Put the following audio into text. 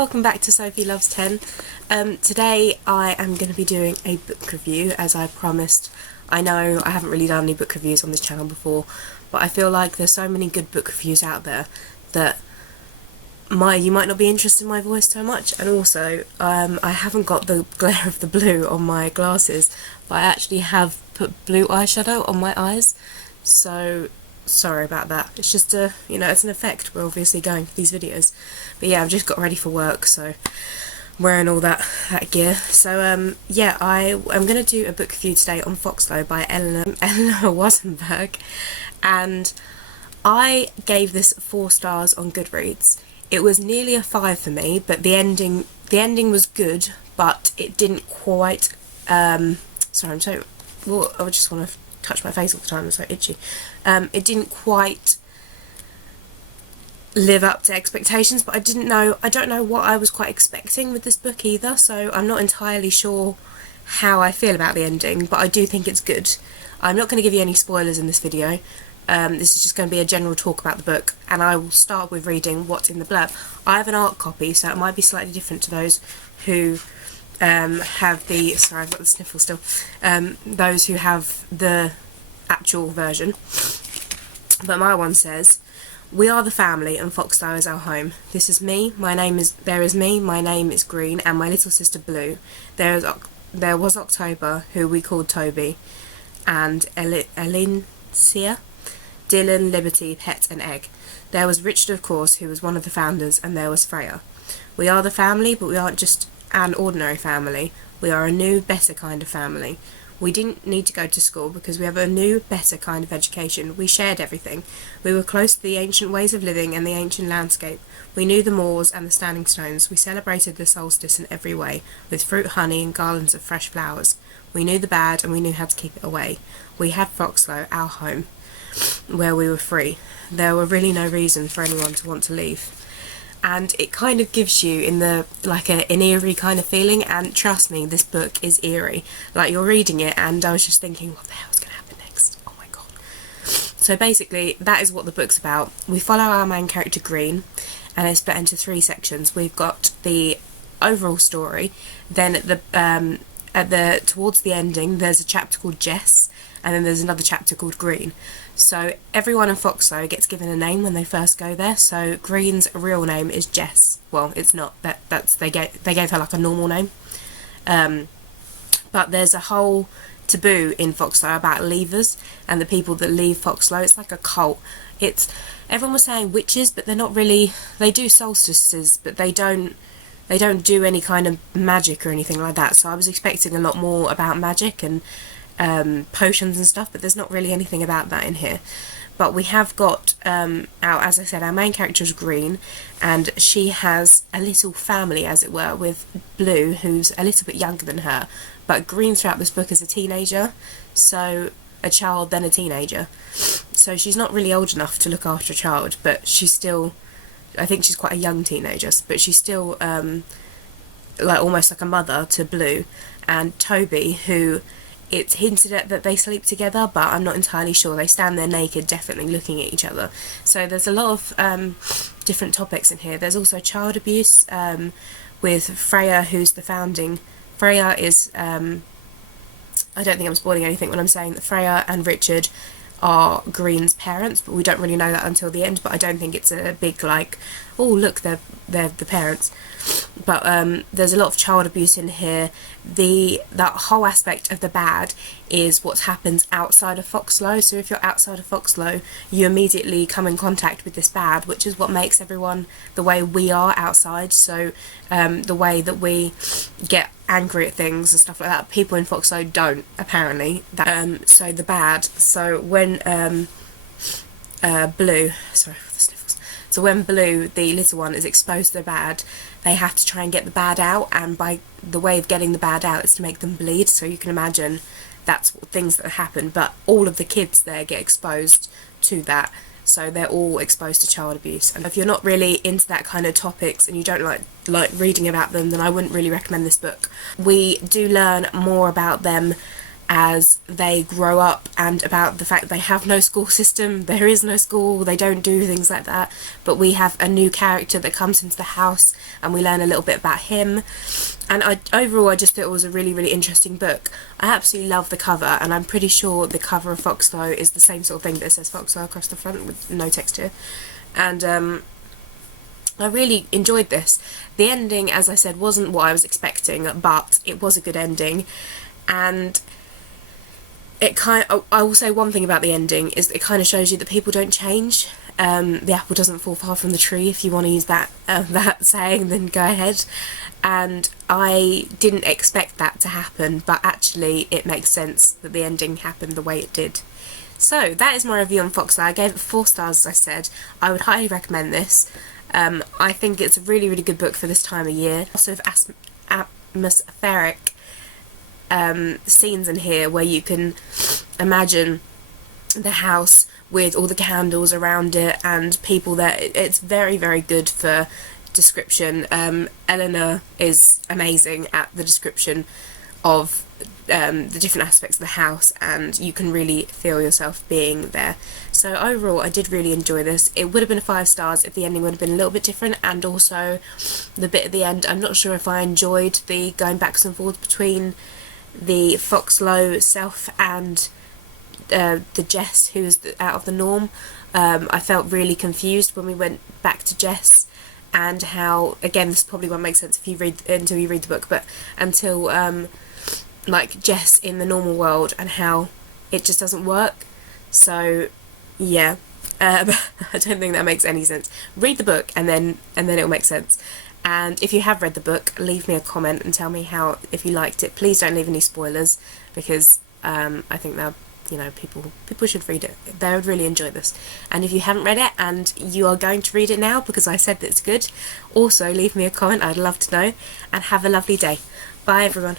welcome back to Sophie Loves 10. Today I am going to be doing a book review as I promised. I know I haven't really done any book reviews on this channel before, but I feel like there's so many good book reviews out there that you might not be interested in my voice so much, and also I haven't got the glare of the blue on my glasses, but I actually have put blue eyeshadow on my eyes, so sorry about that. It's just it's an effect we're obviously going for these videos. But yeah, I've just got ready for work, so I'm wearing all that gear. So yeah, I am going to do a book review today on Foxlowe by Eleanor Wasserberg, and I gave this 4 stars on Goodreads. It was nearly a 5 for me, but the ending was good, but it didn't quite sorry, I'm so I just want to touch my face all the time, I'm so itchy. It didn't quite live up to expectations, but I don't know what I was quite expecting with this book either, so I'm not entirely sure how I feel about the ending, but I do think it's good. I'm not going to give you any spoilers in this video. This is just going to be a general talk about the book, and I will start with reading what's in the blurb. I have an art copy, so it might be slightly different to those who have the, sorry, I've got the sniffle still, those who have the actual version. But my one says, "We are the family and Foxlowe is our home. This is me, there is me, my name is Green, and my little sister Blue. There was October, who we called Toby, and Elincia, Dylan, Liberty, Pet and Egg. There was Richard, of course, who was one of the founders, and there was Freya. We are the family, but we aren't just an ordinary family. We are a new, better kind of family. We didn't need to go to school because we have a new, better kind of education. We shared everything. We were close to the ancient ways of living and the ancient landscape. We knew the moors and the standing stones. We celebrated the solstice in every way, with fruit, honey and garlands of fresh flowers. We knew the bad and we knew how to keep it away. We had Foxlowe, our home, where we were free. There were really no reason for anyone to want to leave." And it kind of gives you an eerie kind of feeling, and trust me, this book is eerie. Like, you're reading it and I was just thinking, what the hell's going to happen next? Oh my god. So basically, that is what the book's about. We follow our main character Green, and it's split into 3 sections. We've got the overall story, then towards the ending there's a chapter called Jess, and then there's another chapter called Green. So everyone in Foxlowe gets given a name when they first go there. So Green's real name is Jess. Well, it's not. They gave her like a normal name. But there's a whole taboo in Foxlowe about leavers and the people that leave Foxlowe. It's like a cult. Everyone was saying witches, but they're not really. They do solstices, but they don't do any kind of magic or anything like that. So I was expecting a lot more about magic and potions and stuff, but there's not really anything about that in here. But we have got as I said, our main character is Green, and she has a little family, as it were, with Blue, who's a little bit younger than her. But Green throughout this book is a teenager, so a child then a teenager, so she's not really old enough to look after a child, but she's still, I think she's quite a young teenager, but she's still almost like a mother to Blue. And Toby, who it's hinted at that they sleep together, but I'm not entirely sure. They stand there naked, definitely looking at each other. So there's a lot of different topics in here. There's also child abuse with Freya, who's the founding. Freya is, I don't think I'm spoiling anything when I'm saying that Freya and Richard are Green's parents, but we don't really know that until the end. But I don't think it's a big oh look, they're the parents. But there's a lot of child abuse in here. That whole aspect of the bad is what happens outside of Foxlowe. So if you're outside of Foxlowe, you immediately come in contact with this bad, which is what makes everyone the way we are outside. So the way that we get angry at things and stuff like that, people in Foxlowe don't, apparently. So the bad. So when Blue, sorry for the sniffles. So when Blue, the little one, is exposed to the bad, they have to try and get the bad out, and by the way of getting the bad out is to make them bleed. So you can imagine that's things that happen, but all of the kids there get exposed to that, so they're all exposed to child abuse. And if you're not really into that kind of topics and you don't like reading about them, then I wouldn't really recommend this book. We do learn more about them as they grow up, and about the fact that they have no school system, there is no school, they don't do things like that, but we have a new character that comes into the house and we learn a little bit about him. And overall I just thought it was a really, really interesting book. I absolutely love the cover, and I'm pretty sure the cover of Foxlowe is the same sort of thing that says Foxlowe across the front with no texture. And I really enjoyed this. The ending, as I said, wasn't what I was expecting, but it was a good ending. And I will say one thing about the ending is that it kind of shows you that people don't change. The apple doesn't fall far from the tree, if you want to use that saying, then go ahead. And I didn't expect that to happen, but actually it makes sense that the ending happened the way it did. So that is my review on Foxlowe. I gave it 4 stars, as I said. I would highly recommend this. I think it's a really, really good book for this time of year. Sort of atmospheric scenes in here where you can imagine the house with all the candles around it and people there. It's very, very good for description. Eleanor is amazing at the description of the different aspects of the house, and you can really feel yourself being there. So overall I did really enjoy this. It would have been 5 stars if the ending would have been a little bit different, and also the bit at the end, I'm not sure if I enjoyed the going backwards and forwards between the Foxlowe self and the Jess who is out of the norm. I felt really confused when we went back to Jess, and how, again, this probably won't make sense if you read until you read the book, but until like Jess in the normal world, and how it just doesn't work. So yeah, I don't think that makes any sense. Read the book and then it'll make sense. And if you have read the book, leave me a comment and tell me if you liked it. Please don't leave any spoilers, because I think that, you know, people should read it. They would really enjoy this. And if you haven't read it and you are going to read it now because I said that it's good, also leave me a comment. I'd love to know. And have a lovely day. Bye everyone.